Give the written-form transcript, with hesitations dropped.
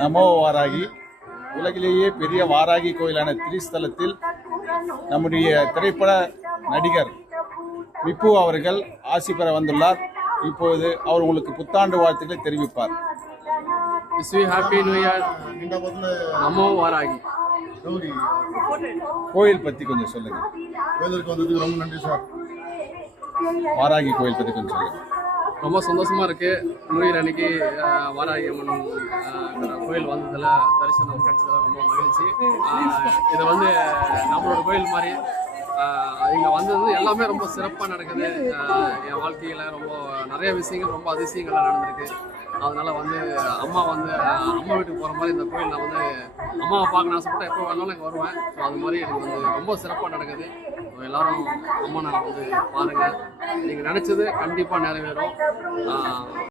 நமோ வாராகி. உலகிலேயே பெரிய வாராகி கோயிலான திரிஸ்தலத்தில் நம்முடைய திரைப்பட நடிகர் விப்பு அவர்கள் ஆசி பெற வந்துள்ளார். இப்போது அவர் உங்களுக்கு புத்தாண்டு வாழ்த்துக்களை தெரிவிப்பார். Happy new year. நமோ வாராகி. கோயில் பத்தி கொஞ்சம் சொல்லுங்க. கோயிலுக்கு வந்ததுக்கு ரொம்ப நன்றி சார். வாராகி கோயில் பத்தி கொஞ்சம் சொல்லுங்க. ரொம்ப சந்தோஷமா இருக்கு. நியூ இயர் அன்னைக்கு வாராகி அம்மன் கோயில் வந்ததில் தரிசனம் கிடைச்சதில் ரொம்ப மகிழ்ச்சி. இது வந்து நம்மளோட கோயில் மாதிரி இங்கே வந்தது எல்லாமே ரொம்ப சிறப்பாக நடக்குது. என் வாழ்க்கையில் ரொம்ப நிறைய விஷயங்கள் ரொம்ப அதிசயங்கள்லாம் நடந்திருக்கு. அதனால வந்து அம்மா வீட்டுக்கு போகிற மாதிரி இந்த கோயில் நான் வந்து அம்மாவை பார்க்க ஆசைப்பட்டு எப்போ வேணாலும் இங்கே வருவேன். ஸோ அது மாதிரி எனக்கு வந்து ரொம்ப சிறப்பாக நடக்குது. எல்லாரும் அம்மா நான் வந்து பாருங்கள், நீங்கள் நினச்சது கண்டிப்பாக நிறைவேறும்.